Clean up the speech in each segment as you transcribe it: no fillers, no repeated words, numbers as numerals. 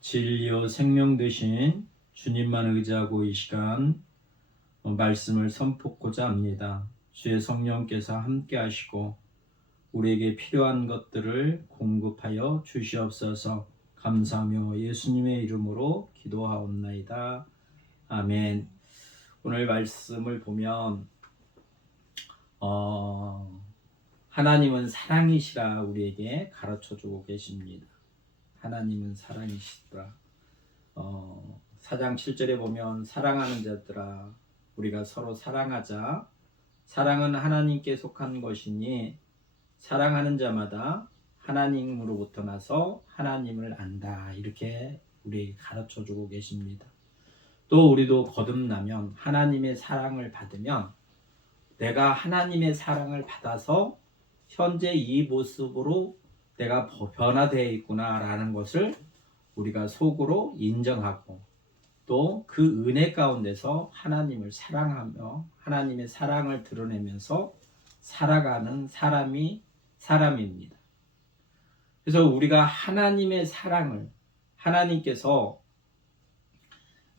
진리요 생명 되신 주님만 의지하고 이 시간 말씀을 선포하고자 합니다. 주의 성령께서 함께 하시고 우리에게 필요한 것들을 공급하여 주시옵소서. 감사하며 예수님의 이름으로 기도하옵나이다. 아멘. 오늘 말씀을 보면 하나님은 사랑이시라 우리에게 가르쳐주고 계십니다. 하나님은 사랑이시더라. 4장 7절에 보면 사랑하는 자들아 우리가 서로 사랑하자. 사랑은 하나님께 속한 것이니 사랑하는 자마다 하나님으로부터 나서 하나님을 안다. 이렇게 우리에게 가르쳐주고 계십니다. 또 우리도 거듭나면 하나님의 사랑을 받으면 내가 하나님의 사랑을 받아서 현재 이 모습으로 내가 변화되어 있구나라는 것을 우리가 속으로 인정하고 또 그 은혜 가운데서 하나님을 사랑하며 하나님의 사랑을 드러내면서 살아가는 사람입니다. 그래서 우리가 하나님의 사랑을 하나님께서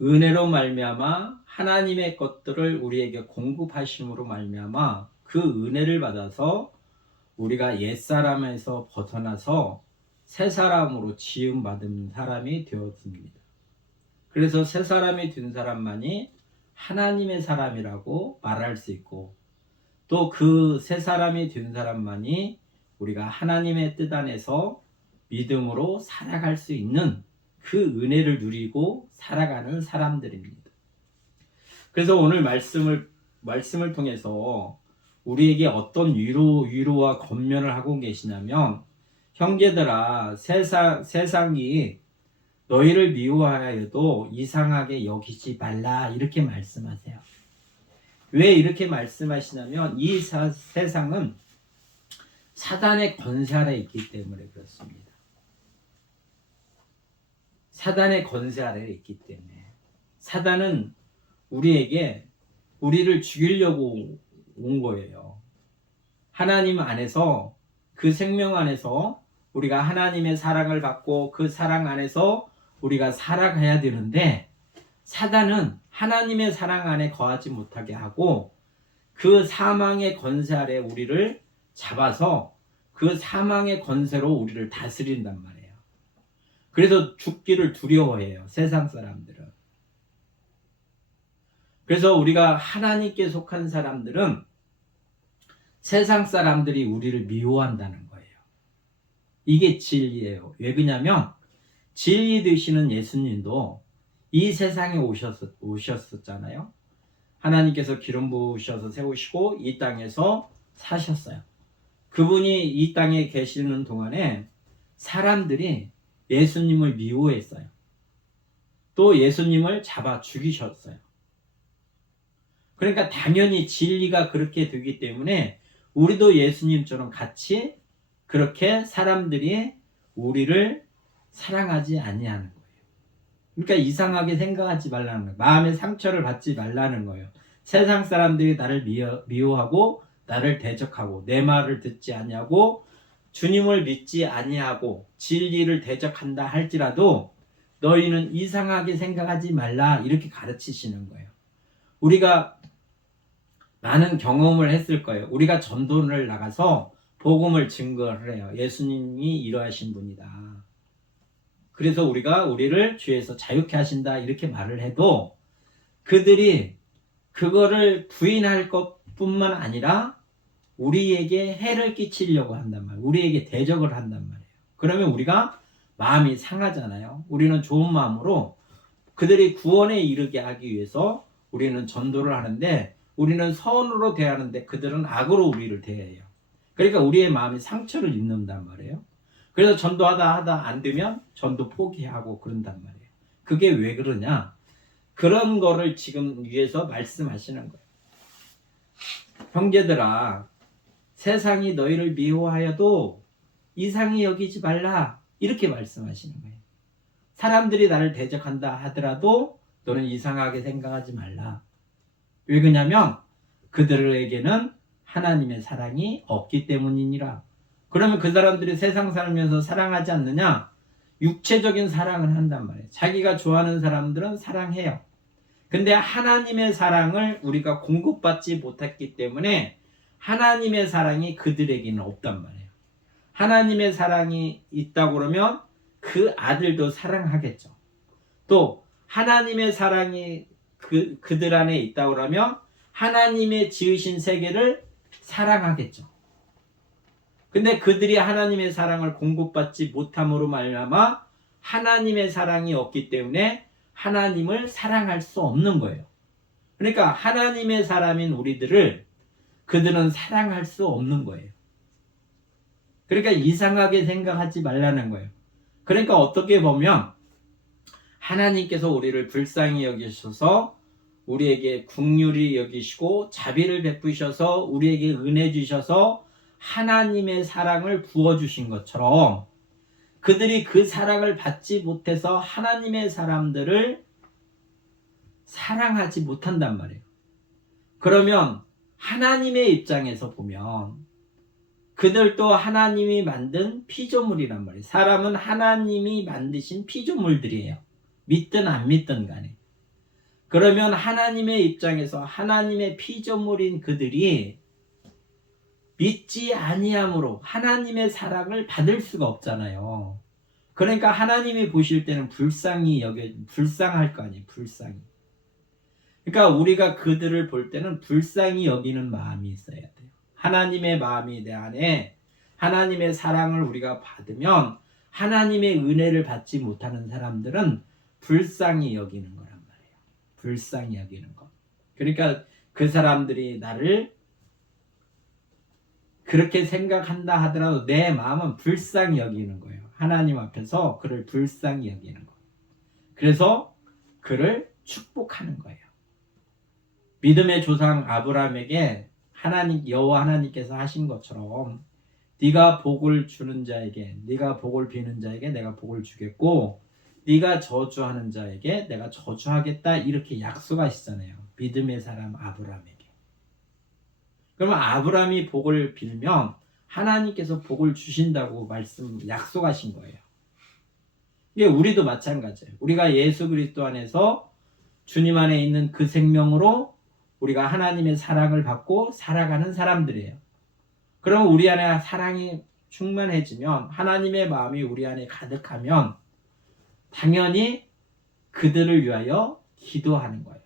은혜로 말미암아 하나님의 것들을 우리에게 공급하심으로 말미암아 그 은혜를 받아서 우리가 옛사람에서 벗어나서 새 사람으로 지음받은 사람이 되었습니다. 그래서 새 사람이 된 사람만이 하나님의 사람이라고 말할 수 있고 또 그 새 사람이 된 사람만이 우리가 하나님의 뜻 안에서 믿음으로 살아갈 수 있는 그 은혜를 누리고 살아가는 사람들입니다. 그래서 오늘 말씀을 통해서 우리에게 어떤 위로와 권면을 하고 계시냐면 형제들아 세상이 너희를 미워하여도 이상하게 여기지 말라 이렇게 말씀하세요. 왜 이렇게 말씀하시냐면 이 세상은 사단의 권세 아래 있기 때문에 그렇습니다. 사단의 권세 아래에 있기 때문에 사단은 우리를 죽이려고 온 거예요. 하나님 안에서 그 생명 안에서 우리가 하나님의 사랑을 받고 그 사랑 안에서 우리가 살아가야 되는데 사단은 하나님의 사랑 안에 거하지 못하게 하고 그 사망의 권세 아래 우리를 잡아서 그 사망의 권세로 우리를 다스린단 말이에요. 그래서 죽기를 두려워해요. 세상 사람들은. 그래서 우리가 하나님께 속한 사람들은 세상 사람들이 우리를 미워한다는 거예요. 이게 진리예요. 왜 그러냐면 진리 되시는 예수님도 이 세상에 오셨었잖아요. 하나님께서 기름 부으셔서 세우시고 이 땅에서 사셨어요. 그분이 이 땅에 계시는 동안에 사람들이 예수님을 미워했어요. 또 예수님을 잡아 죽이셨어요. 그러니까 당연히 진리가 그렇게 되기 때문에 우리도 예수님처럼 같이 그렇게 사람들이 우리를 사랑하지 아니하는 거예요. 그러니까 이상하게 생각하지 말라는 거예요. 마음의 상처를 받지 말라는 거예요. 세상 사람들이 나를 미워하고 나를 대적하고 내 말을 듣지 아니하고 주님을 믿지 아니하고 진리를 대적한다 할지라도 너희는 이상하게 생각하지 말라 이렇게 가르치시는 거예요. 우리가 많은 경험을 했을 거예요. 우리가 전도를 나가서 복음을 증거를 해요. 예수님이 이러하신 분이다. 그래서 우리를 죄에서 자유케 하신다 이렇게 말을 해도 그들이 그거를 부인할 것뿐만 아니라 우리에게 해를 끼치려고 한단 말이에요. 우리에게 대적을 한단 말이에요. 그러면 우리가 마음이 상하잖아요. 우리는 좋은 마음으로 그들이 구원에 이르게 하기 위해서 우리는 전도를 하는데 우리는 선으로 대하는데 그들은 악으로 우리를 대해요. 그러니까 우리의 마음이 상처를 입는단 말이에요. 그래서 전도하다 안 되면 전도 포기하고 그런단 말이에요. 그게 왜 그러냐? 그런 거를 지금 위에서 말씀하시는 거예요. 형제들아 세상이 너희를 미워하여도 이상히 여기지 말라 이렇게 말씀하시는 거예요. 사람들이 나를 대적한다 하더라도 너는 이상하게 생각하지 말라. 왜 그러냐면 그들에게는 하나님의 사랑이 없기 때문이니라. 그러면 그 사람들이 세상 살면서 사랑하지 않느냐? 육체적인 사랑을 한단 말이에요. 자기가 좋아하는 사람들은 사랑해요. 근데 하나님의 사랑을 우리가 공급받지 못했기 때문에 하나님의 사랑이 그들에게는 없단 말이에요. 하나님의 사랑이 있다고 그러면 그 아들도 사랑하겠죠. 또 하나님의 사랑이 그들 안에 있다고 그러면 하나님의 지으신 세계를 사랑하겠죠. 근데 그들이 하나님의 사랑을 공급받지 못함으로 말미암아 하나님의 사랑이 없기 때문에 하나님을 사랑할 수 없는 거예요. 그러니까 하나님의 사람인 우리들을 그들은 사랑할 수 없는 거예요. 그러니까 이상하게 생각하지 말라는 거예요. 그러니까 어떻게 보면 하나님께서 우리를 불쌍히 여기셔서 우리에게 긍휼히 여기시고 자비를 베푸셔서 우리에게 은혜 주셔서 하나님의 사랑을 부어주신 것처럼 그들이 그 사랑을 받지 못해서 하나님의 사람들을 사랑하지 못한단 말이에요. 그러면 하나님의 입장에서 보면 그들도 하나님이 만든 피조물이란 말이에요. 사람은 하나님이 만드신 피조물들이에요. 믿든 안 믿든 간에. 그러면 하나님의 입장에서 하나님의 피조물인 그들이 믿지 아니함으로 하나님의 사랑을 받을 수가 없잖아요. 그러니까 하나님이 보실 때는 불쌍할 거 아니에요. 불쌍히. 그러니까 우리가 그들을 볼 때는 불쌍히 여기는 마음이 있어야 돼요. 하나님의 마음이 내 안에 하나님의 사랑을 우리가 받으면 하나님의 은혜를 받지 못하는 사람들은 불쌍히 여기는 거란 말이에요. 불쌍히 여기는 것. 그러니까 그 사람들이 나를 그렇게 생각한다 하더라도 내 마음은 불쌍히 여기는 거예요. 하나님 앞에서 그를 불쌍히 여기는 거예요. 그래서 그를 축복하는 거예요. 믿음의 조상 아브라함에게 여호와 하나님께서 하신 것처럼 네가 복을 주는 자에게, 네가 복을 비는 자에게 내가 복을 주겠고 네가 저주하는 자에게 내가 저주하겠다, 이렇게 약속하시잖아요. 믿음의 사람 아브라함에게. 그러면 아브라함이 복을 빌면 하나님께서 복을 주신다고 약속하신 거예요. 이게 우리도 마찬가지예요. 우리가 예수 그리스도 안에서 주님 안에 있는 그 생명으로 우리가 하나님의 사랑을 받고 살아가는 사람들이에요. 그러면 우리 안에 사랑이 충만해지면, 하나님의 마음이 우리 안에 가득하면 당연히 그들을 위하여 기도하는 거예요.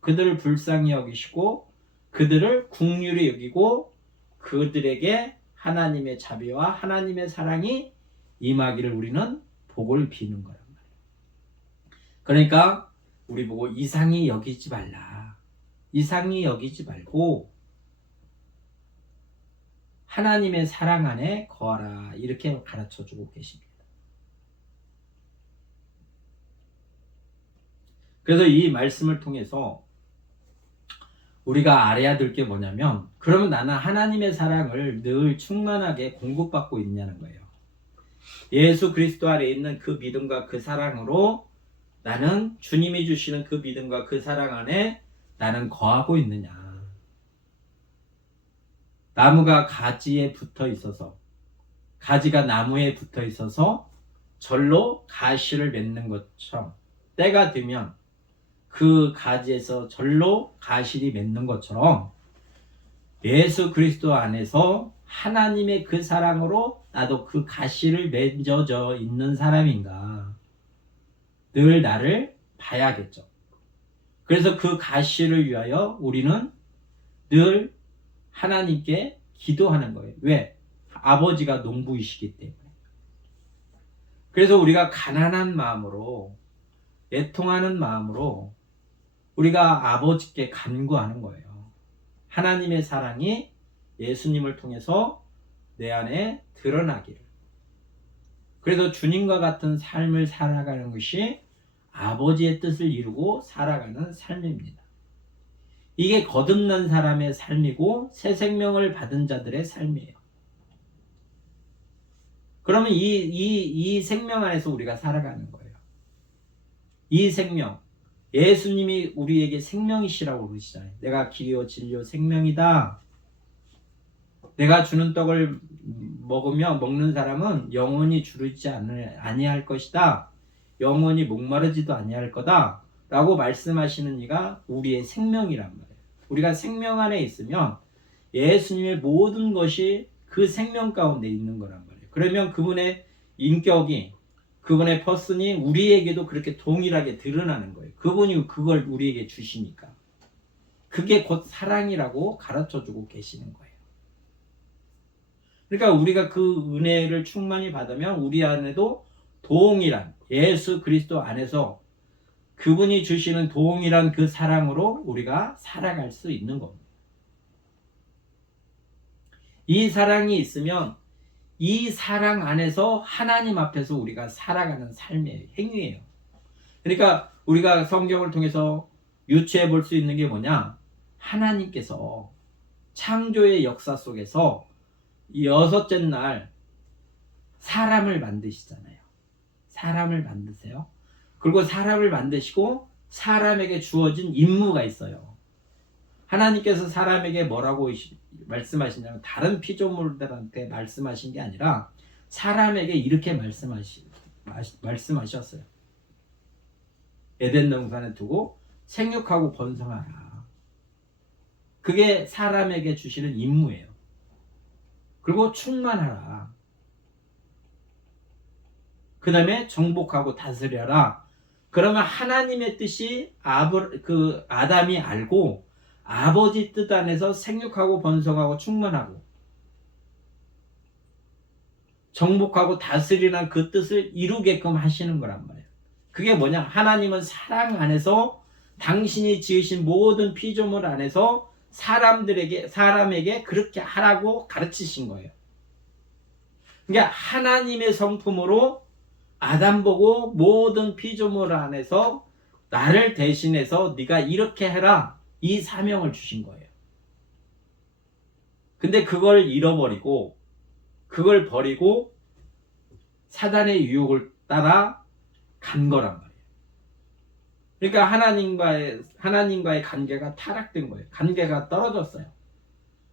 그들을 불쌍히 여기시고 그들을 긍휼히 여기고 그들에게 하나님의 자비와 하나님의 사랑이 임하기를 우리는 복을 비는 거란 말이에요. 그러니까 우리 보고 이상히 여기지 말라. 이상히 여기지 말고 하나님의 사랑 안에 거하라, 이렇게 가르쳐주고 계십니다. 그래서 이 말씀을 통해서 우리가 알아야 될 게 뭐냐면, 그러면 나는 하나님의 사랑을 늘 충만하게 공급받고 있냐는 거예요. 예수 그리스도 안에 있는 그 믿음과 그 사랑으로 나는 주님이 주시는 그 믿음과 그 사랑 안에 나는 거하고 있느냐. 나무가 가지에 붙어 있어서, 가지가 나무에 붙어 있어서 절로 가시를 맺는 것처럼, 때가 되면 그 가지에서 절로 가시를 맺는 것처럼 예수 그리스도 안에서 하나님의 그 사랑으로 나도 그 가시를 맺어져 있는 사람인가, 늘 나를 봐야겠죠. 그래서 그 가시를 위하여 우리는 늘 하나님께 기도하는 거예요. 왜? 아버지가 농부이시기 때문에. 그래서 우리가 가난한 마음으로, 애통하는 마음으로 우리가 아버지께 간구하는 거예요. 하나님의 사랑이 예수님을 통해서 내 안에 드러나기를. 그래서 주님과 같은 삶을 살아가는 것이 아버지의 뜻을 이루고 살아가는 삶입니다. 이게 거듭난 사람의 삶이고 새 생명을 받은 자들의 삶이에요. 그러면 이 생명 안에서 우리가 살아가는 거예요. 이 생명, 예수님이 우리에게 생명이시라고 그러시잖아요. 내가 길이요 진리요 생명이다. 내가 주는 떡을 먹으며 먹는 사람은 영원히 주르지 아니할 것이다. 영원히 목마르지도 아니할 거다. 라고 말씀하시는 이가 우리의 생명이란 말이에요. 우리가 생명 안에 있으면 예수님의 모든 것이 그 생명 가운데 있는 거란 말이에요. 그러면 그분의 인격이, 그분의 퍼슨이 우리에게도 그렇게 동일하게 드러나는 거예요. 그분이 그걸 우리에게 주시니까. 그게 곧 사랑이라고 가르쳐주고 계시는 거예요. 그러니까 우리가 그 은혜를 충만히 받으면 우리 안에도 동일한 예수 그리스도 안에서 그분이 주시는 동일한 그 사랑으로 우리가 살아갈 수 있는 겁니다. 이 사랑이 있으면 이 사랑 안에서 하나님 앞에서 우리가 살아가는 삶의 행위예요. 그러니까 우리가 성경을 통해서 유추해 볼 수 있는 게 뭐냐? 하나님께서 창조의 역사 속에서 여섯째 날 사람을 만드시잖아요. 사람을 만드세요. 그리고 사람을 만드시고 사람에게 주어진 임무가 있어요. 하나님께서 사람에게 뭐라고 말씀하시냐면 다른 피조물들한테 말씀하신 게 아니라 사람에게 이렇게 말씀하셨어요. 에덴 동산에 두고 생육하고 번성하라. 그게 사람에게 주시는 임무예요. 그리고 충만하라. 그 다음에 정복하고 다스려라. 그러면 하나님의 뜻이 아담이 알고 아버지 뜻 안에서 생육하고 번성하고 충만하고 정복하고 다스리는 그 뜻을 이루게끔 하시는 거란 말이에요. 그게 뭐냐? 하나님은 사랑 안에서 당신이 지으신 모든 피조물 안에서 사람에게 그렇게 하라고 가르치신 거예요. 그러니까 하나님의 성품으로 아담 보고 모든 피조물 안에서 나를 대신해서 네가 이렇게 해라, 이 사명을 주신 거예요. 근데 그걸 잃어버리고 그걸 버리고 사단의 유혹을 따라 간 거란 말이에요. 그러니까 하나님과의 관계가 타락된 거예요. 관계가 떨어졌어요.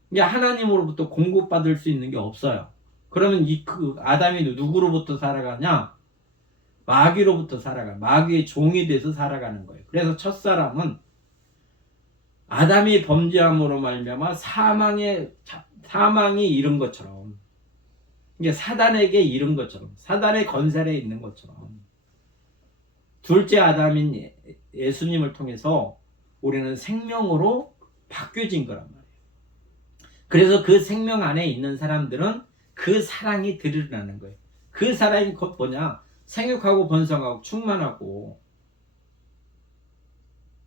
그러니까 하나님으로부터 공급받을 수 있는 게 없어요. 그러면 아담이 누구로부터 살아가냐? 마귀로부터 마귀의 종이 돼서 살아가는 거예요. 그래서 첫사람은 아담이 범죄함으로 말미암아 사망이 이른 것처럼, 이게 사단에게 이른 것처럼, 사단의 건설에 있는 것처럼, 둘째 아담인 예수님을 통해서 우리는 생명으로 바뀌어진 거란 말이에요. 그래서 그 생명 안에 있는 사람들은 그 사랑이 드러나는 거예요. 그 사랑이 곧 뭐냐? 생육하고 번성하고 충만하고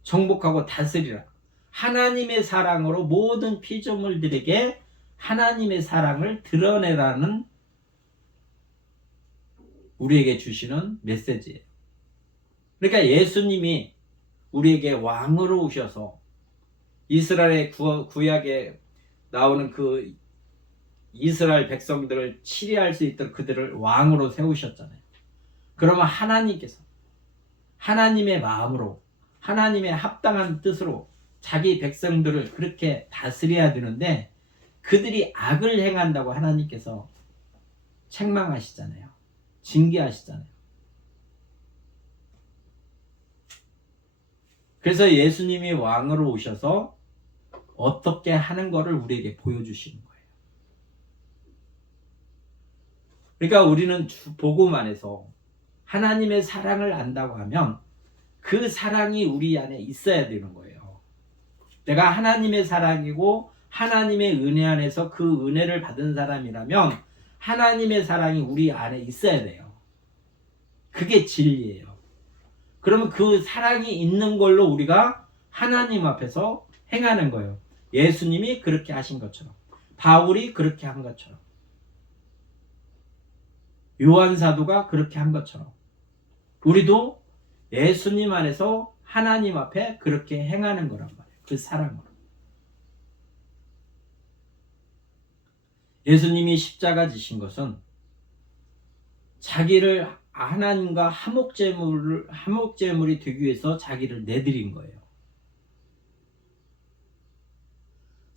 정복하고 다스리라. 하나님의 사랑으로 모든 피조물들에게 하나님의 사랑을 드러내라는 우리에게 주시는 메시지예요. 그러니까 예수님이 우리에게 왕으로 오셔서 이스라엘의 구약에 나오는 그 이스라엘 백성들을 치리할 수 있도록 그들을 왕으로 세우셨잖아요. 그러면 하나님께서 하나님의 마음으로, 하나님의 합당한 뜻으로 자기 백성들을 그렇게 다스려야 되는데 그들이 악을 행한다고 하나님께서 책망하시잖아요. 징계하시잖아요. 그래서 예수님이 왕으로 오셔서 어떻게 하는 것을 우리에게 보여주시는 거예요. 그러니까 우리는 복음 안에서 하나님의 사랑을 안다고 하면 그 사랑이 우리 안에 있어야 되는 거예요. 내가 하나님의 사랑이고 하나님의 은혜 안에서 그 은혜를 받은 사람이라면 하나님의 사랑이 우리 안에 있어야 돼요. 그게 진리예요. 그러면 그 사랑이 있는 걸로 우리가 하나님 앞에서 행하는 거예요. 예수님이 그렇게 하신 것처럼, 바울이 그렇게 한 것처럼, 요한 사도가 그렇게 한 것처럼 우리도 예수님 안에서 하나님 앞에 그렇게 행하는 거란 말이에요. 그 사랑으로. 예수님이 십자가 지신 것은 자기를 하나님과 화목제물이 되기 위해서 자기를 내드린 거예요.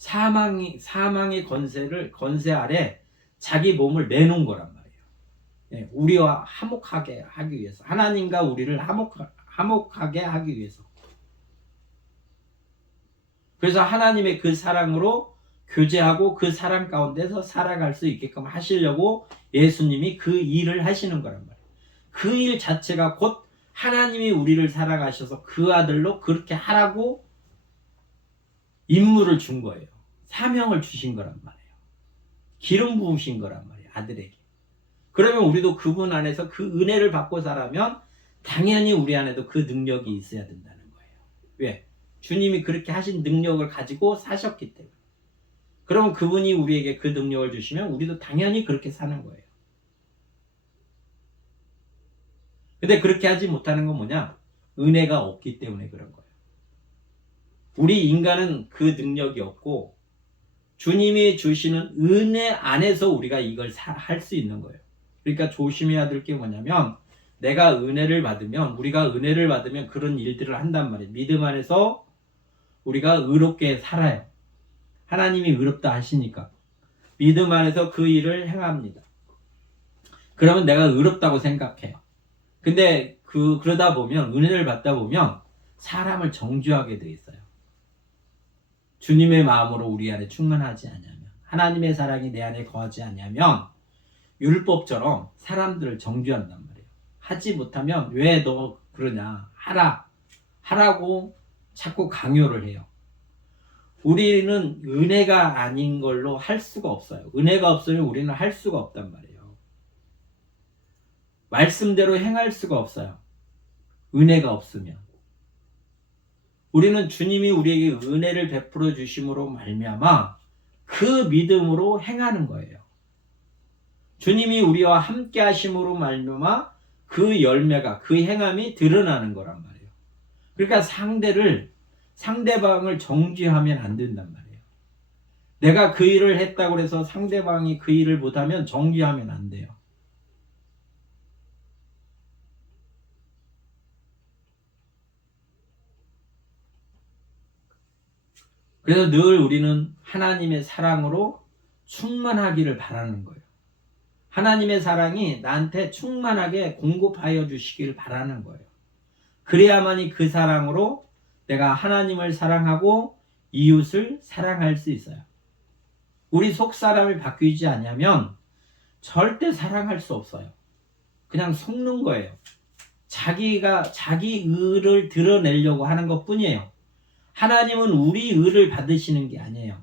사망의 건세 아래 자기 몸을 내놓은 거란 말이에요. 예, 우리와 화목하게 하기 위해서, 하나님과 우리를 화목하게 하기 위해서. 그래서 하나님의 그 사랑으로 교제하고 그 사랑 가운데서 살아갈 수 있게끔 하시려고 예수님이 그 일을 하시는 거란 말이에요. 그 일 자체가 곧 하나님이 우리를 사랑하셔서 그 아들로 그렇게 하라고 임무를 준 거예요. 사명을 주신 거란 말이에요. 기름 부으신 거란 말이에요. 아들에게. 그러면 우리도 그분 안에서 그 은혜를 받고 살아면 당연히 우리 안에도 그 능력이 있어야 된다는 거예요. 왜? 주님이 그렇게 하신 능력을 가지고 사셨기 때문에. 그러면 그분이 우리에게 그 능력을 주시면 우리도 당연히 그렇게 사는 거예요. 근데 그렇게 하지 못하는 건 뭐냐? 은혜가 없기 때문에 그런 거예요. 우리 인간은 그 능력이 없고 주님이 주시는 은혜 안에서 우리가 이걸 할 수 있는 거예요. 그러니까 조심해야 될 게 뭐냐면 내가 은혜를 받으면, 우리가 은혜를 받으면 그런 일들을 한단 말이에요. 믿음 안에서 우리가 의롭게 살아요. 하나님이 의롭다 하시니까 믿음 안에서 그 일을 행합니다. 그러면 내가 의롭다고 생각해요. 근데 그러다 보면, 은혜를 받다 보면 사람을 정죄하게 돼 있어요. 주님의 마음으로 우리 안에 충만하지 않으면, 하나님의 사랑이 내 안에 거하지 않으면 율법처럼 사람들을 정죄한단 말이에요. 하지 못하면 왜 너 그러냐, 하라고 자꾸 강요를 해요. 우리는 은혜가 아닌 걸로 할 수가 없어요. 은혜가 없으면 우리는 할 수가 없단 말이에요. 말씀대로 행할 수가 없어요. 은혜가 없으면. 우리는 주님이 우리에게 은혜를 베풀어 주심으로 말미암아 그 믿음으로 행하는 거예요. 주님이 우리와 함께 하심으로 말미암아 그 열매가, 그 행함이 드러나는 거란 말이에요. 그러니까 상대방을 정죄하면 안 된단 말이에요. 내가 그 일을 했다고 해서 상대방이 그 일을 못하면 정죄하면 안 돼요. 그래서 늘 우리는 하나님의 사랑으로 충만하기를 바라는 거예요. 하나님의 사랑이 나한테 충만하게 공급하여 주시길 바라는 거예요. 그래야만이 그 사랑으로 내가 하나님을 사랑하고 이웃을 사랑할 수 있어요. 우리 속 사람이 바뀌지 않으면 절대 사랑할 수 없어요. 그냥 속는 거예요. 자기 의를 드러내려고 하는 것 뿐이에요. 하나님은 우리 의를 받으시는 게 아니에요.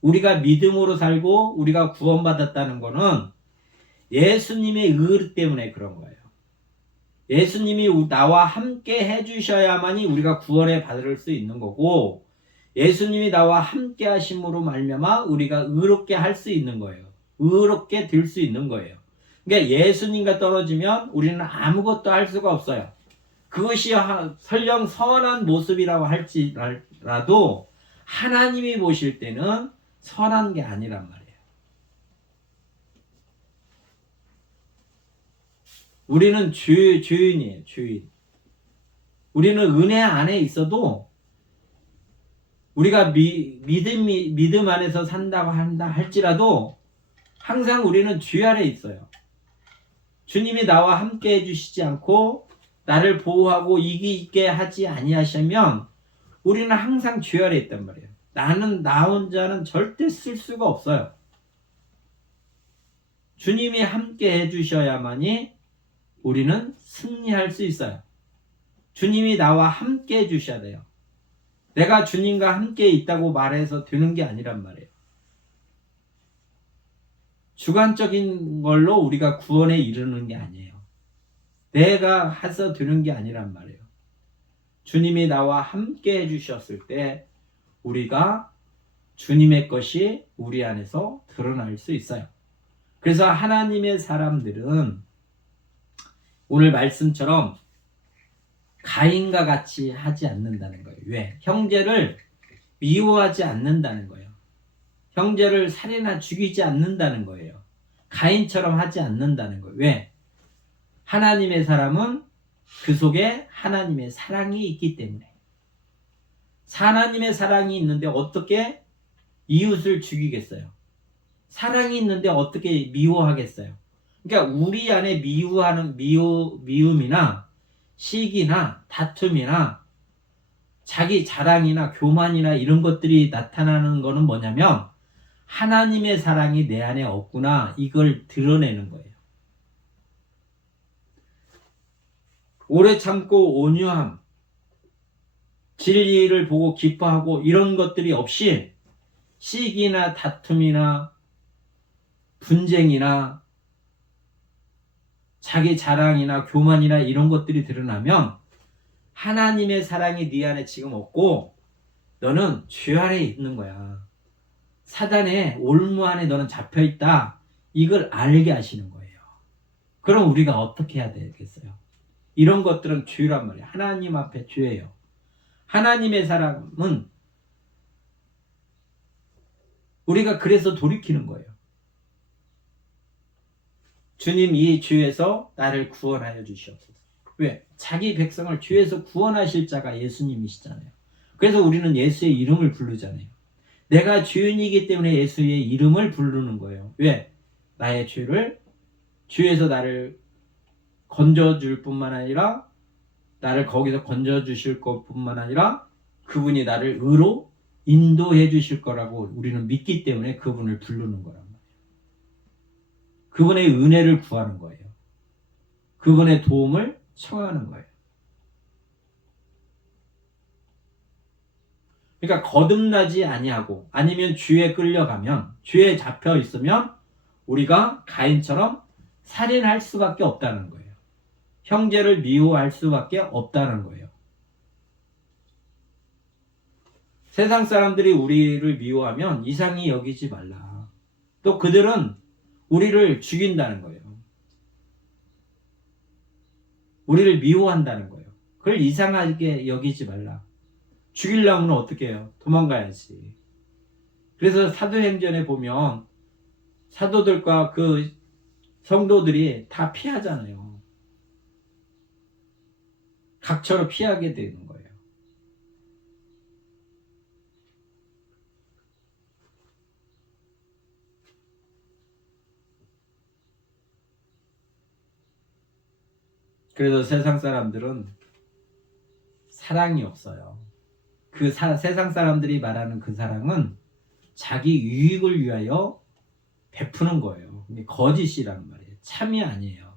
우리가 믿음으로 살고 우리가 구원받았다는 거는 예수님의 의 때문에 그런 거예요. 예수님이 나와 함께 해주셔야만이 우리가 구원에 받을 수 있는 거고, 예수님이 나와 함께 하심으로 말미암아 우리가 의롭게 할 수 있는 거예요. 의롭게 될 수 있는 거예요. 그러니까 예수님과 떨어지면 우리는 아무것도 할 수가 없어요. 그것이 설령 선한 모습이라고 할지라도 하나님이 보실 때는 선한 게 아니란 말이에요. 우리는 주인이에요. 주인. 우리는 은혜 안에 있어도 우리가 믿음 안에서 산다고 한다 할지라도 항상 우리는 주 아래 있어요. 주님이 나와 함께 해주시지 않고 나를 보호하고 이기 있게 하지 아니하시면 우리는 항상 주 아래 있단 말이에요. 나 혼자는 절대 쓸 수가 없어요. 주님이 함께 해주셔야만이 우리는 승리할 수 있어요. 주님이 나와 함께 해주셔야 돼요. 내가 주님과 함께 있다고 말해서 되는 게 아니란 말이에요. 주관적인 걸로 우리가 구원에 이르는 게 아니에요. 내가 해서 되는 게 아니란 말이에요. 주님이 나와 함께 해주셨을 때 우리가 주님의 것이 우리 안에서 드러날 수 있어요. 그래서 하나님의 사람들은 오늘 말씀처럼 가인과 같이 하지 않는다는 거예요. 왜? 형제를 미워하지 않는다는 거예요. 형제를 살해나 죽이지 않는다는 거예요. 가인처럼 하지 않는다는 거예요. 왜? 하나님의 사람은 그 속에 하나님의 사랑이 있기 때문에. 하나님의 사랑이 있는데 어떻게 이웃을 죽이겠어요? 사랑이 있는데 어떻게 미워하겠어요? 그러니까 우리 안에 미움이나 시기나 다툼이나 자기 자랑이나 교만이나 이런 것들이 나타나는 거는 뭐냐면 하나님의 사랑이 내 안에 없구나, 이걸 드러내는 거예요. 오래 참고 온유함, 진리를 보고 기뻐하고 이런 것들이 없이 시기나 다툼이나 분쟁이나 자기 자랑이나 교만이나 이런 것들이 드러나면 하나님의 사랑이 네 안에 지금 없고 너는 죄 아래에 있는 거야. 사단의 올무 안에 너는 잡혀있다. 이걸 알게 하시는 거예요. 그럼 우리가 어떻게 해야 되겠어요? 이런 것들은 죄란 말이에요. 하나님 앞에 죄예요. 하나님의 사랑은 우리가 그래서 돌이키는 거예요. 주님, 이 죄에서 나를 구원하여 주시옵소서. 왜? 자기 백성을 죄에서 구원하실 자가 예수님이시잖아요. 그래서 우리는 예수의 이름을 부르잖아요. 내가 죄인이기 때문에 예수의 이름을 부르는 거예요. 왜? 나의 죄에서 나를 건져줄 뿐만 아니라, 나를 거기서 건져주실 것뿐만 아니라 그분이 나를 의로 인도해 주실 거라고 우리는 믿기 때문에 그분을 부르는 거란 말이에요. 그분의 은혜를 구하는 거예요. 그분의 도움을 청하는 거예요. 그러니까 거듭나지 아니하고 아니면 죄에 끌려가면, 죄에 잡혀 있으면 우리가 가인처럼 살인할 수밖에 없다는 거예요. 형제를 미워할 수밖에 없다는 거예요. 세상 사람들이 우리를 미워하면 이상히 여기지 말라. 또 그들은 우리를 죽인다는 거예요. 우리를 미워한다는 거예요. 그걸 이상하게 여기지 말라. 죽이려면 어떻게 해요? 도망가야지. 그래서 사도행전에 보면 사도들과 그 성도들이 다 피하잖아요. 각처로 피하게 되는 거예요. 그래서 세상 사람들은 사랑이 없어요. 세상 사람들이 말하는 그 사랑은 자기 유익을 위하여 베푸는 거예요. 거짓이란 말이에요. 참이 아니에요.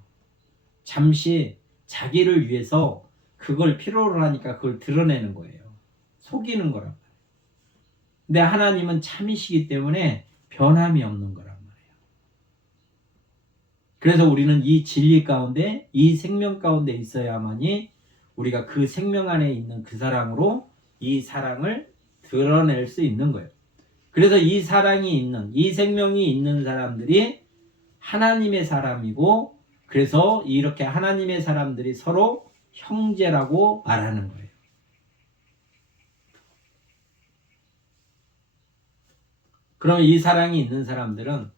잠시 자기를 위해서 그걸 필요로 하니까 그걸 드러내는 거예요. 속이는 거란 말이에요. 근데 하나님은 참이시기 때문에 변함이 없는 거란 말이에요. 그래서 우리는 이 진리 가운데, 이 생명 가운데 있어야만이 우리가 그 생명 안에 있는 그 사랑으로 이 사랑을 드러낼 수 있는 거예요. 그래서 이 사랑이 있는, 이 생명이 있는 사람들이 하나님의 사람이고, 그래서 이렇게 하나님의 사람들이 서로 형제라고 말하는 거예요. 그럼 이 사랑이 있는 사람들은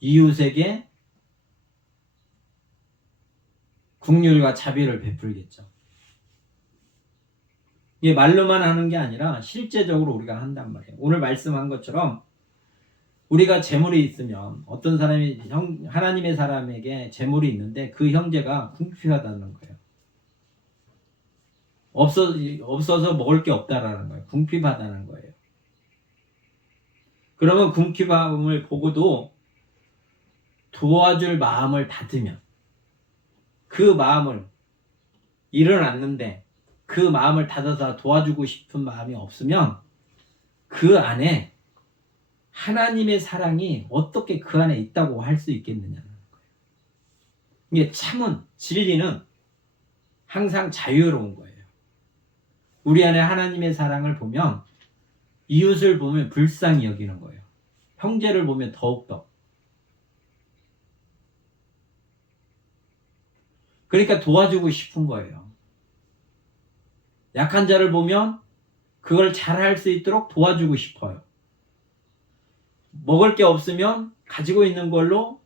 이웃에게 긍휼과 자비를 베풀겠죠. 이게 말로만 하는 게 아니라 실제적으로 우리가 한단 말이에요. 오늘 말씀한 것처럼 우리가 재물이 있으면 어떤 사람이 하나님의 사람에게 재물이 있는데 그 형제가 궁핍하다는 거예요. 없어서 먹을 게 없다라는 거예요. 궁핍하다는 거예요. 그러면 궁핍함을 보고도 도와줄 마음을 닫으면, 그 마음을 일어났는데 그 마음을 닫아서 도와주고 싶은 마음이 없으면 그 안에 하나님의 사랑이 어떻게 그 안에 있다고 할 수 있겠느냐는 거예요. 이게 참은, 진리는 항상 자유로운 거예요. 우리 안에 하나님의 사랑을 보면 이웃을 보면 불쌍히 여기는 거예요. 형제를 보면 더욱더. 그러니까 도와주고 싶은 거예요. 약한 자를 보면 그걸 잘할 수 있도록 도와주고 싶어요. 먹을 게 없으면 가지고 있는 걸로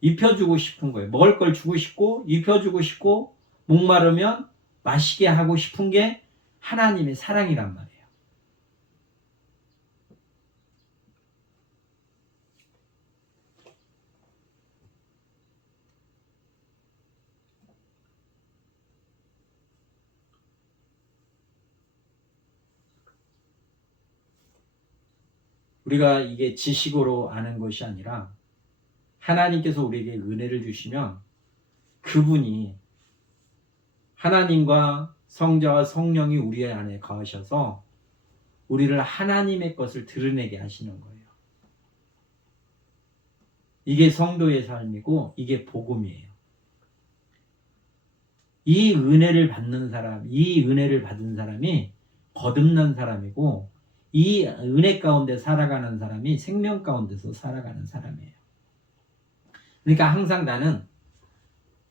입혀주고 싶은 거예요. 먹을 걸 주고 싶고 입혀주고 싶고, 목마르면 마시게 하고 싶은 게 하나님의 사랑이란 말이에요. 우리가 이게 지식으로 아는 것이 아니라 하나님께서 우리에게 은혜를 주시면 그분이 하나님과 성자와 성령이 우리 안에 거하셔서 우리를 하나님의 것을 드러내게 하시는 거예요. 이게 성도의 삶이고 이게 복음이에요. 이 은혜를 받는 사람, 이 은혜를 받은 사람이 거듭난 사람이고 이 은혜 가운데 살아가는 사람이 생명 가운데서 살아가는 사람이에요. 그러니까 항상 나는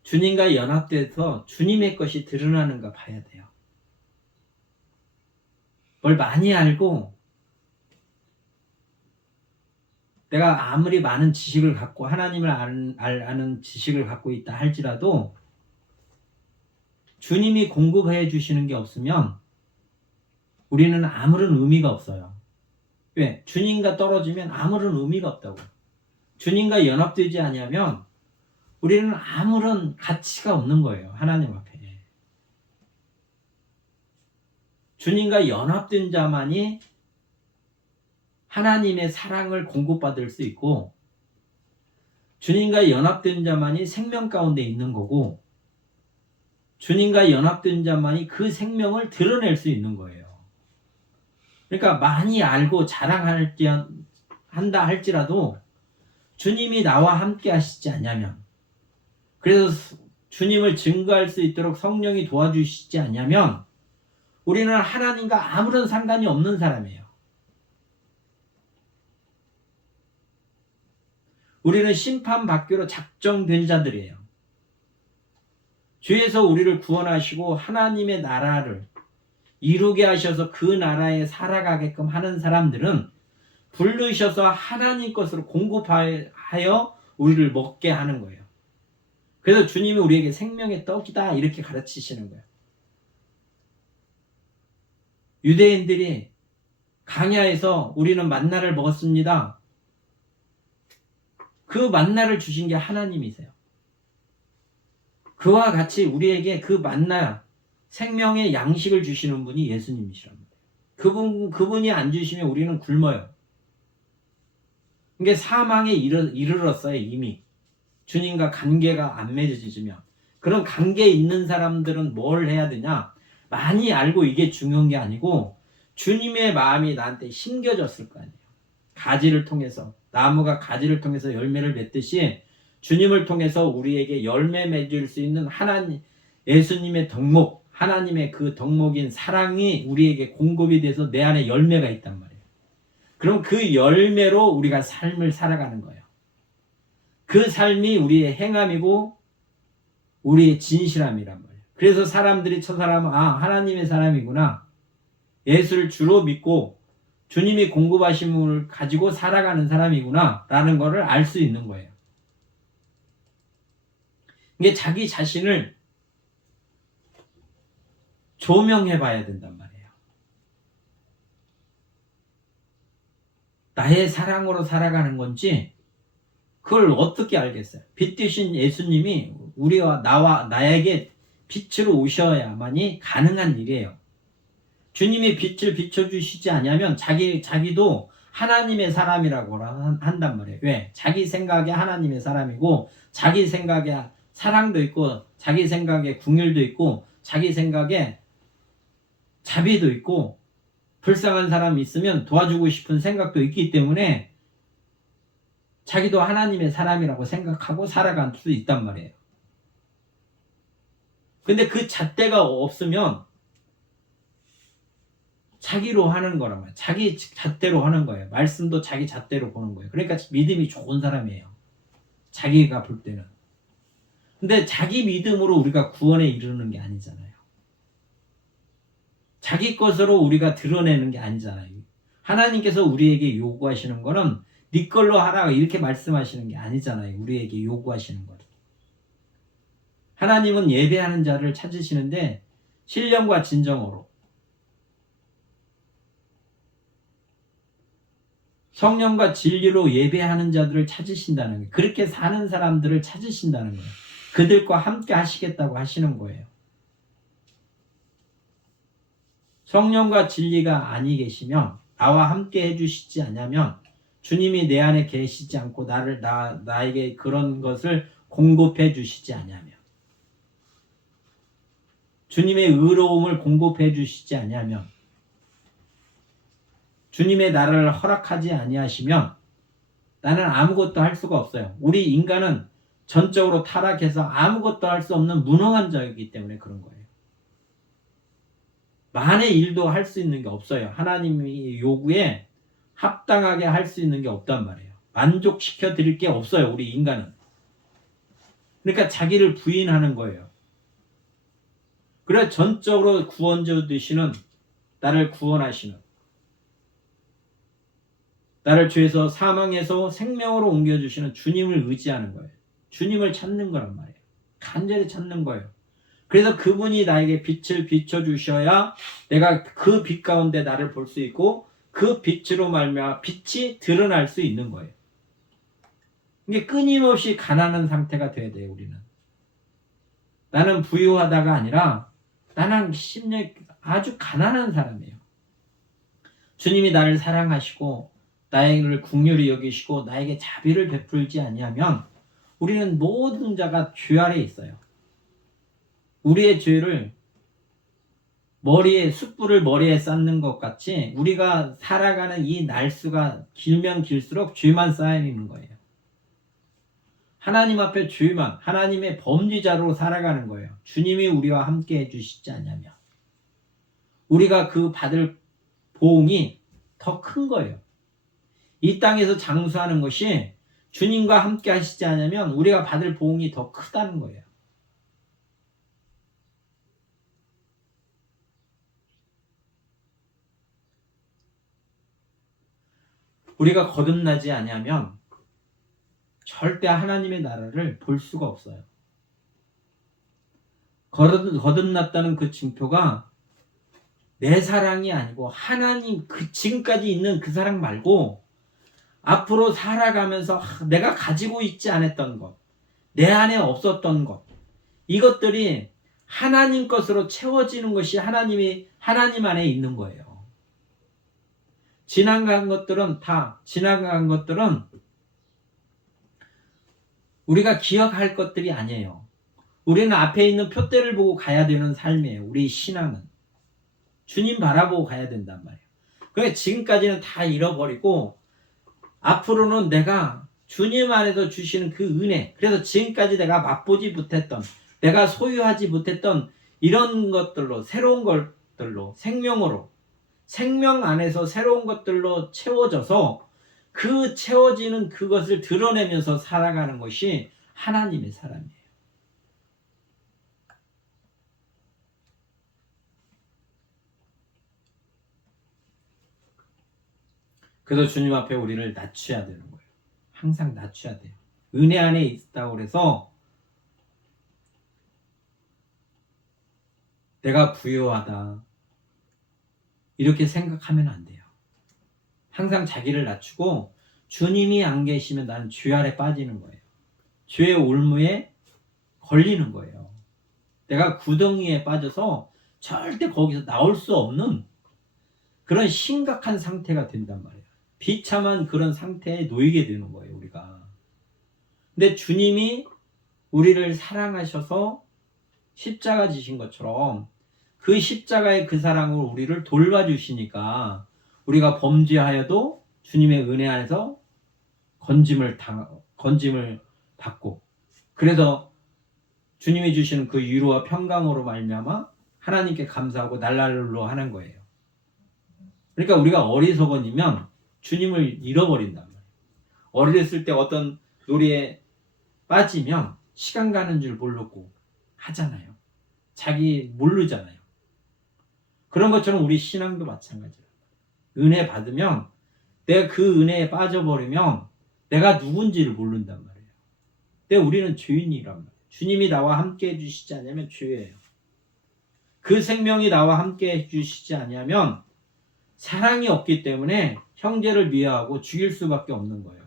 주님과 연합돼서 주님의 것이 드러나는가 봐야 돼요. 뭘 많이 알고 내가 아무리 많은 지식을 갖고 하나님을 아는 지식을 갖고 있다 할지라도 주님이 공급해 주시는 게 없으면 우리는 아무런 의미가 없어요. 왜? 주님과 떨어지면 아무런 의미가 없다고. 주님과 연합되지 않으면 우리는 아무런 가치가 없는 거예요. 하나님 앞에. 주님과 연합된 자만이 하나님의 사랑을 공급받을 수 있고 주님과 연합된 자만이 생명 가운데 있는 거고 주님과 연합된 자만이 그 생명을 드러낼 수 있는 거예요. 그러니까 많이 알고 한다 할지라도 주님이 나와 함께 하시지 않냐면 그래서 주님을 증거할 수 있도록 성령이 도와주시지 않냐면 우리는 하나님과 아무런 상관이 없는 사람이에요. 우리는 심판받기로 작정된 자들이에요. 주에서 우리를 구원하시고 하나님의 나라를 이루게 하셔서 그 나라에 살아가게끔 하는 사람들은 부르셔서 하나님 것으로 공급하여 우리를 먹게 하는 거예요. 그래서 주님이 우리에게 생명의 떡이다 이렇게 가르치시는 거예요. 유대인들이 광야에서 우리는 만나를 먹었습니다. 그 만나를 주신 게 하나님이세요. 그와 같이 우리에게 그 만나 생명의 양식을 주시는 분이 예수님이시랍니다. 그분이 안 주시면 우리는 굶어요. 그러니까 사망에 이르렀어요. 이미 주님과 관계가 안 맺어지면. 그런 관계에 있는 사람들은 뭘 해야 되냐? 많이 알고 이게 중요한 게 아니고 주님의 마음이 나한테 심겨졌을 거 아니에요. 가지를 통해서 나무가 가지를 통해서 열매를 맺듯이 주님을 통해서 우리에게 열매 맺을 수 있는 하나님 예수님의 덕목 하나님의 그 덕목인 사랑이 우리에게 공급이 돼서 내 안에 열매가 있단 말이에요. 그럼 그 열매로 우리가 삶을 살아가는 거예요. 그 삶이 우리의 행함이고 우리의 진실함이란 말이에요. 그래서 사람들이 저 사람은 하나님의 사람이구나. 예수를 주로 믿고 주님이 공급하심을 가지고 살아가는 사람이구나 라는 것을 알 수 있는 거예요. 이게 자기 자신을 조명해 봐야 된단 말이에요. 나의 사랑으로 살아가는 건지 그걸 어떻게 알겠어요? 빛 되신 예수님이 우리와 나에게 빛으로 오셔야만이 가능한 일이에요. 주님이 빛을 비춰주시지 않으면 자기도 하나님의 사람이라고 한단 말이에요. 왜? 자기 생각에 하나님의 사람이고 자기 생각에 사랑도 있고 자기 생각에 긍휼도 있고 자기 생각에 자비도 있고 불쌍한 사람이 있으면 도와주고 싶은 생각도 있기 때문에 자기도 하나님의 사람이라고 생각하고 살아갈 수 있단 말이에요. 근데 그 잣대가 없으면 자기로 하는 거란 말이에요. 자기 잣대로 하는 거예요. 말씀도 자기 잣대로 보는 거예요. 그러니까 믿음이 좋은 사람이에요. 자기가 볼 때는. 근데 자기 믿음으로 우리가 구원에 이르는 게 아니잖아요. 자기 것으로 우리가 드러내는 게 아니잖아요. 하나님께서 우리에게 요구하시는 거는 네 걸로 하라 이렇게 말씀하시는 게 아니잖아요. 우리에게 요구하시는 거는. 하나님은 예배하는 자를 찾으시는데 신령과 진정으로 성령과 진리로 예배하는 자들을 찾으신다는 거예요. 그렇게 사는 사람들을 찾으신다는 거예요. 그들과 함께 하시겠다고 하시는 거예요. 성령과 진리가 아니 계시면 나와 함께 해주시지 않으면 주님이 내 안에 계시지 않고 나에게 그런 것을 공급해 주시지 아니하며, 주님의 의로움을 공급해 주시지 아니하면, 주님의 나를 허락하지 아니하시면 나는 아무것도 할 수가 없어요. 우리 인간은 전적으로 타락해서 아무것도 할 수 없는 무능한 자이기 때문에 그런 거예요. 만의 일도 할 수 있는 게 없어요. 하나님의 요구에 합당하게 할 수 있는 게 없단 말이에요. 만족시켜 드릴 게 없어요. 우리 인간은. 그러니까 자기를 부인하는 거예요. 그래 전적으로 구원자 되시는, 나를 구원하시는, 나를 죄에서 사망에서 생명으로 옮겨주시는 주님을 의지하는 거예요. 주님을 찾는 거란 말이에요. 간절히 찾는 거예요. 그래서 그분이 나에게 빛을 비춰주셔야 내가 그 빛 가운데 나를 볼 수 있고 그 빛으로 말미암아 빛이 드러날 수 있는 거예요. 이게 끊임없이 가난한 상태가 돼야 돼요. 우리는. 나는 부유하다가 아니라 나는 심령 아주 가난한 사람이에요. 주님이 나를 사랑하시고 나를 긍휼히 여기시고 나에게 자비를 베풀지 아니하면 우리는 모든 자가 죄 아래에 있어요. 우리의 죄를 숯불을 머리에 쌓는 것 같이 우리가 살아가는 이 날수가 길면 길수록 죄만 쌓이는 거예요. 하나님 앞에 죄만, 하나님의 범죄자로 살아가는 거예요. 주님이 우리와 함께 해주시지 않냐면 우리가 그 받을 보응이 더 큰 거예요. 이 땅에서 장수하는 것이 주님과 함께 하시지 않으면 우리가 받을 보응이 더 크다는 거예요. 우리가 거듭나지 아니하면 절대 하나님의 나라를 볼 수가 없어요. 거듭났다는 그 징표가 내 사랑이 아니고 하나님 지금까지 있는 그 사랑 말고 앞으로 살아가면서 내가 가지고 있지 않았던 것, 내 안에 없었던 것, 이것들이 하나님 것으로 채워지는 것이 하나님 안에 있는 거예요. 지나간 것들은 우리가 기억할 것들이 아니에요. 우리는 앞에 있는 표대를 보고 가야 되는 삶이에요. 우리 신앙은. 주님 바라보고 가야 된단 말이에요. 그러니까 지금까지는 다 잃어버리고 앞으로는 내가 주님 안에서 주시는 그 은혜, 그래서 지금까지 내가 맛보지 못했던, 내가 소유하지 못했던 이런 것들로, 새로운 것들로, 생명 안에서 새로운 것들로 채워져서 그 채워지는 그것을 드러내면서 살아가는 것이 하나님의 사람이에요. 그래서 주님 앞에 우리를 낮춰야 되는 거예요. 항상 낮춰야 돼요. 은혜 안에 있다고 그래서 내가 부유하다 이렇게 생각하면 안 돼요. 항상 자기를 낮추고 주님이 안 계시면 나는 죄 아래 빠지는 거예요. 죄의 올무에 걸리는 거예요. 내가 구덩이에 빠져서 절대 거기서 나올 수 없는 그런 심각한 상태가 된단 말이에요. 비참한 그런 상태에 놓이게 되는 거예요, 우리가. 근데 주님이 우리를 사랑하셔서 십자가 지신 것처럼 그 십자가의 그 사랑으로 우리를 돌봐주시니까 우리가 범죄하여도 주님의 은혜 안에서 건짐을 받고, 그래서 주님이 주시는 그 위로와 평강으로 말미암아 하나님께 감사하고 날랄로 하는 거예요. 그러니까 우리가 어리석어지면 주님을 잃어버린단 말이에요. 어렸을 때 어떤 놀이에 빠지면 시간 가는 줄 모르고 하잖아요. 자기 모르잖아요. 그런 것처럼 우리 신앙도 마찬가지예요. 은혜 받으면 내가 그 은혜에 빠져버리면 내가 누군지를 모른단 말이에요. 근데 우리는 죄인이란 말이에요. 주님이 나와 함께 해주시지 않으면 죄예요. 그 생명이 나와 함께 해주시지 않으면 사랑이 없기 때문에 형제를 미워하고 죽일 수밖에 없는 거예요.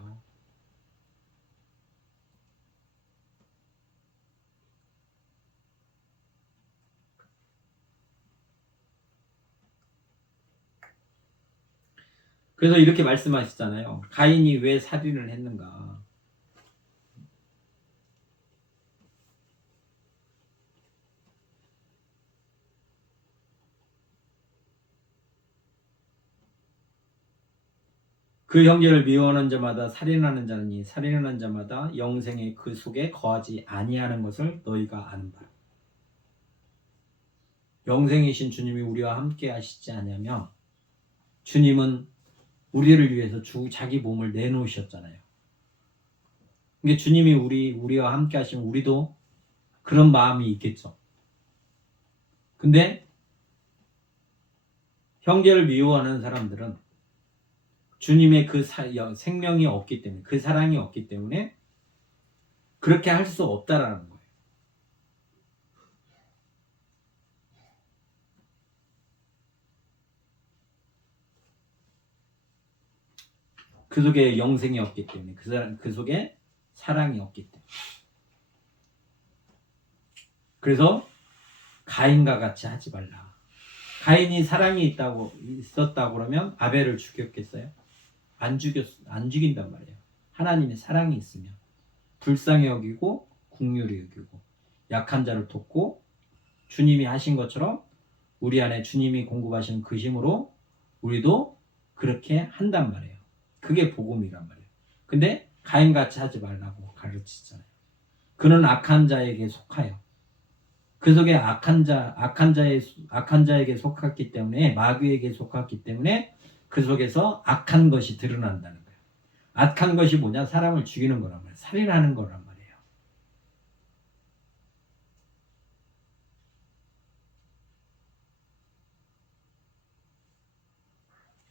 그래서 이렇게 말씀하시잖아요. 가인이 왜 살인을 했는가? 그 형제를 미워하는 자마다 살인하는 자니 살인하는 자마다 영생의 그 속에 거하지 아니하는 것을 너희가 아는 바라. 영생이신 주님이 우리와 함께 하시지 않으면 주님은 우리를 위해서 자기 몸을 내놓으셨잖아요. 그러니까 주님이 우리와 함께 하시면 우리도 그런 마음이 있겠죠. 근데 형제를 미워하는 사람들은 주님의 그 생명이 없기 때문에, 그 사랑이 없기 때문에 그렇게 할 수 없다라는 거예요. 그 속에 영생이 없기 때문에, 그 속에 사랑이 없기 때문에. 그래서 가인과 같이 하지 말라. 가인이 사랑이 있었다고 그러면 아벨을 죽였겠어요? 안 죽인단 말이에요. 하나님의 사랑이 있으면 불쌍히 여기고 긍휼히 여기고 약한 자를 돕고 주님이 하신 것처럼 우리 안에 주님이 공급하시는 그 힘으로 우리도 그렇게 한단 말이에요. 그게 복음이란 말이에요. 근데 가인같이 하지 말라고 가르치잖아요. 그는 악한 자에게 속하여 그 속에 악한 자에게 속했기 때문에 마귀에게 속했기 때문에 그 속에서 악한 것이 드러난다는 거예요. 악한 것이 뭐냐? 사람을 죽이는 거란 말이에요. 살인하는 거란 말이에요.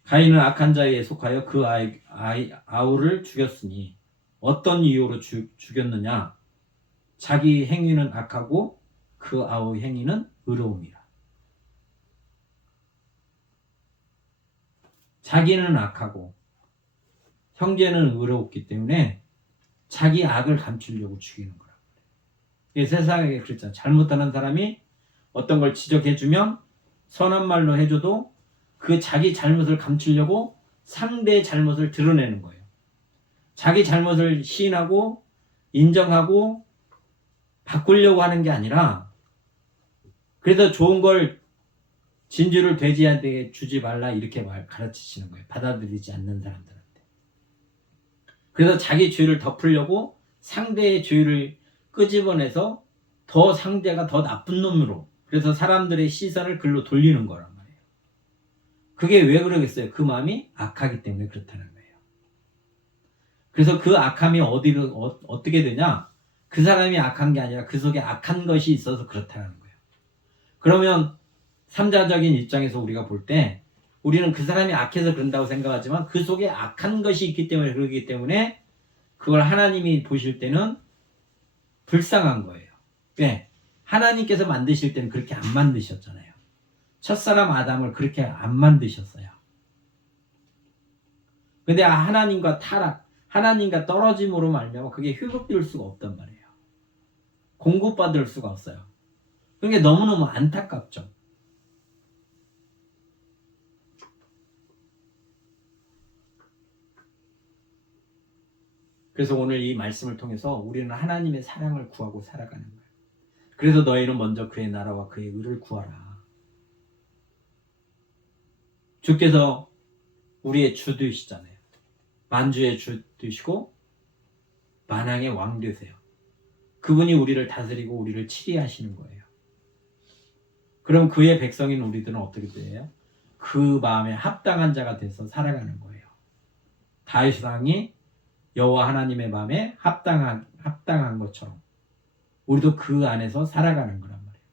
가인은 악한 자에게 속하여 그 아우를 죽였으니 어떤 이유로 죽였느냐? 자기 행위는 악하고 그 아우 행위는 의로움이라. 자기는 악하고 형제는 의로웠기 때문에 자기 악을 감추려고 죽이는 거라. 세상에 그랬잖아. 잘못하는 사람이 어떤 걸 지적해주면 선한 말로 해줘도 그 자기 잘못을 감추려고 상대의 잘못을 드러내는 거예요. 자기 잘못을 시인하고 인정하고 바꾸려고 하는 게 아니라 그래서 좋은 걸 진주를 돼지한테 주지 말라 이렇게 가르치시는 거예요. 받아들이지 않는 사람들한테. 그래서 자기 죄를 덮으려고 상대의 죄를 끄집어내서 더 상대가 더 나쁜 놈으로 그래서 사람들의 시선을 글로 돌리는 거란 말이에요. 그게 왜 그러겠어요? 그 마음이 악하기 때문에 그렇다는 거예요. 그래서 그 악함이 어떻게 되냐? 그 사람이 악한 게 아니라 그 속에 악한 것이 있어서 그렇다는 거예요. 그러면 3자적인 입장에서 우리가 볼 때 우리는 그 사람이 악해서 그런다고 생각하지만 그 속에 악한 것이 있기 때문에 그러기 때문에 그걸 하나님이 보실 때는 불쌍한 거예요. 왜? 하나님께서 만드실 때는 그렇게 안 만드셨잖아요. 첫사람 아담을 그렇게 안 만드셨어요. 근데 하나님과 타락, 하나님과 떨어짐으로 말미암아 그게 회복될 수가 없단 말이에요. 공급받을 수가 없어요. 그게 너무너무 안타깝죠. 그래서 오늘 이 말씀을 통해서 우리는 하나님의 사랑을 구하고 살아가는 거예요. 그래서 너희는 먼저 그의 나라와 그의 의를 구하라. 주께서 우리의 주 되시잖아요. 만주의 주 되시고 만왕의 왕 되세요. 그분이 우리를 다스리고 우리를 치리하시는 거예요. 그럼 그의 백성인 우리들은 어떻게 돼요? 그 마음에 합당한 자가 돼서 살아가는 거예요. 다윗 왕이 여호와 하나님의 마음에 합당한 것처럼 우리도 그 안에서 살아가는 거란 말이에요.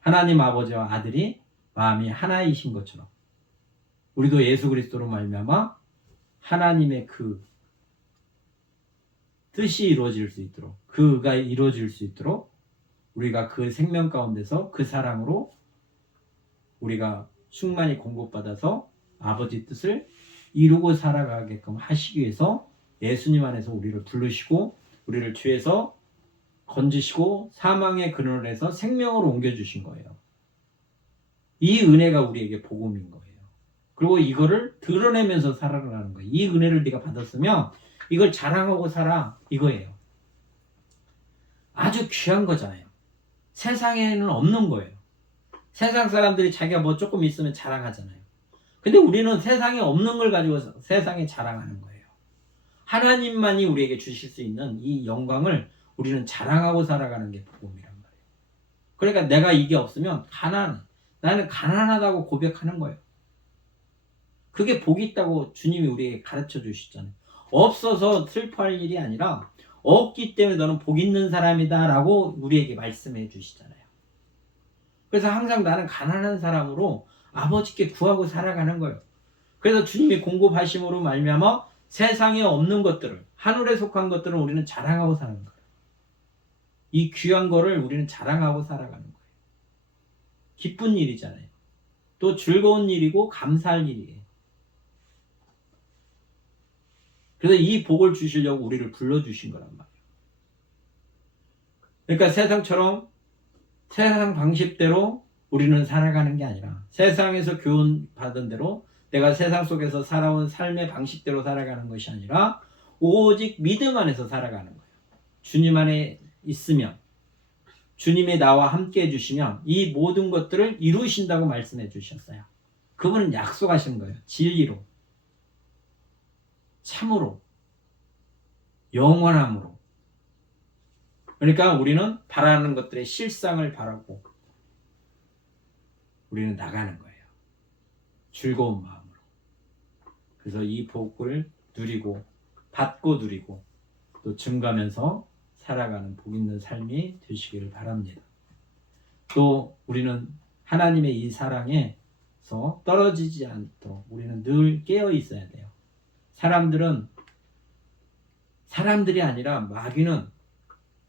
하나님 아버지와 아들이 마음이 하나이신 것처럼 우리도 예수 그리스도로 말미암아 하나님의 그 뜻이 이루어질 수 있도록 그가 이루어질 수 있도록 우리가 그 생명 가운데서 그 사랑으로 우리가 충만히 공급받아서 아버지 뜻을 이루고 살아가게끔 하시기 위해서 예수님 안에서 우리를 부르시고 우리를 죄에서 건지시고 사망의 근원에서 생명으로 옮겨주신 거예요. 이 은혜가 우리에게 복음인 거예요. 그리고 이거를 드러내면서 살아가는 거예요. 이 은혜를 네가 받았으면 이걸 자랑하고 살아, 이거예요. 아주 귀한 거잖아요. 세상에는 없는 거예요. 세상 사람들이 자기가 뭐 조금 있으면 자랑하잖아요. 근데 우리는 세상에 없는 걸 가지고 세상에 자랑하는 거예요. 하나님만이 우리에게 주실 수 있는 이 영광을 우리는 자랑하고 살아가는 게 복음이란 말이에요. 그러니까 내가 이게 없으면 나는 가난하다고 고백하는 거예요. 그게 복이 있다고 주님이 우리에게 가르쳐 주시잖아요. 없어서 슬퍼할 일이 아니라 없기 때문에 너는 복 있는 사람이다 라고 우리에게 말씀해 주시잖아요. 그래서 항상 나는 가난한 사람으로 아버지께 구하고 살아가는 거예요. 그래서 주님이 공급하심으로 말미암아 세상에 없는 것들을, 하늘에 속한 것들을 우리는 자랑하고 사는 거예요. 이 귀한 거를 우리는 자랑하고 살아가는 거예요. 기쁜 일이잖아요. 또 즐거운 일이고 감사할 일이에요. 그래서 이 복을 주시려고 우리를 불러주신 거란 말이에요. 그러니까 세상처럼 세상 방식대로 우리는 살아가는 게 아니라 세상에서 교훈받은 대로 내가 세상 속에서 살아온 삶의 방식대로 살아가는 것이 아니라 오직 믿음 안에서 살아가는 거예요. 주님 안에 있으면, 주님이 나와 함께 해주시면 이 모든 것들을 이루신다고 말씀해 주셨어요. 그분은 약속하신 거예요. 진리로, 참으로, 영원함으로. 그러니까 우리는 바라는 것들의 실상을 바라고 우리는 나가는 거예요. 즐거운 마음으로. 그래서 이 복을 누리고 받고 누리고 또 증가하면서 살아가는 복 있는 삶이 되시기를 바랍니다. 또 우리는 하나님의 이 사랑에서 떨어지지 않도록 우리는 늘 깨어 있어야 돼요. 사람들이 아니라 마귀는,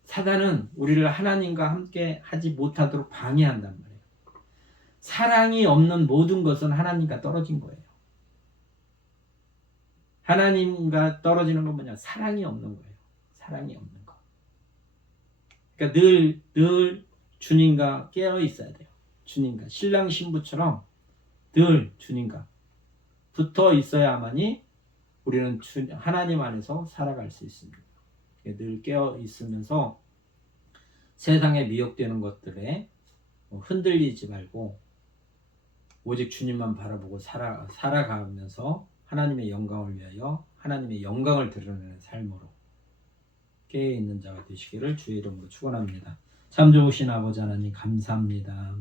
사단은 우리를 하나님과 함께 하지 못하도록 방해한단 말이에요. 사랑이 없는 모든 것은 하나님과 떨어진 거예요. 하나님과 떨어지는 건 뭐냐? 사랑이 없는 거예요. 사랑이 없는 거. 그러니까 늘 주님과 깨어 있어야 돼요. 주님과 신랑 신부처럼 늘 주님과 붙어 있어야만이 우리는 하나님 안에서 살아갈 수 있습니다. 늘 깨어 있으면서 세상에 미혹되는 것들에 흔들리지 말고 오직 주님만 바라보고 살아가면서 하나님의 영광을 위하여 하나님의 영광을 드러내는 삶으로 깨어있는 자가 되시기를 주의 이름으로 축원합니다. 참 좋으신 아버지 하나님 감사합니다.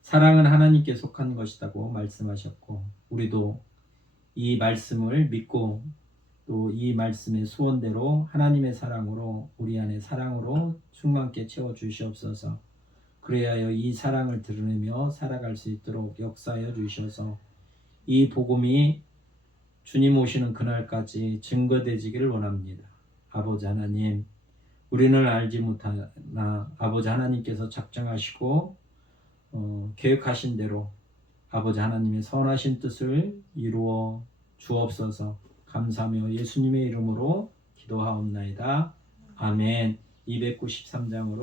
사랑은 하나님께 속한 것이라고 말씀하셨고 우리도 이 말씀을 믿고 또 이 말씀의 소원대로 하나님의 사랑으로 우리 안에 사랑으로 충만케 채워주시옵소서. 그래야 이 사랑을 드러내며 살아갈 수 있도록 역사하여 주셔서 이 복음이 주님 오시는 그날까지 증거되지기를 원합니다. 아버지 하나님, 우리는 알지 못하나 아버지 하나님께서 작정하시고 계획하신 대로 아버지 하나님의 선하신 뜻을 이루어 주옵소서. 감사하며 예수님의 이름으로 기도하옵나이다. 아멘. 293장으로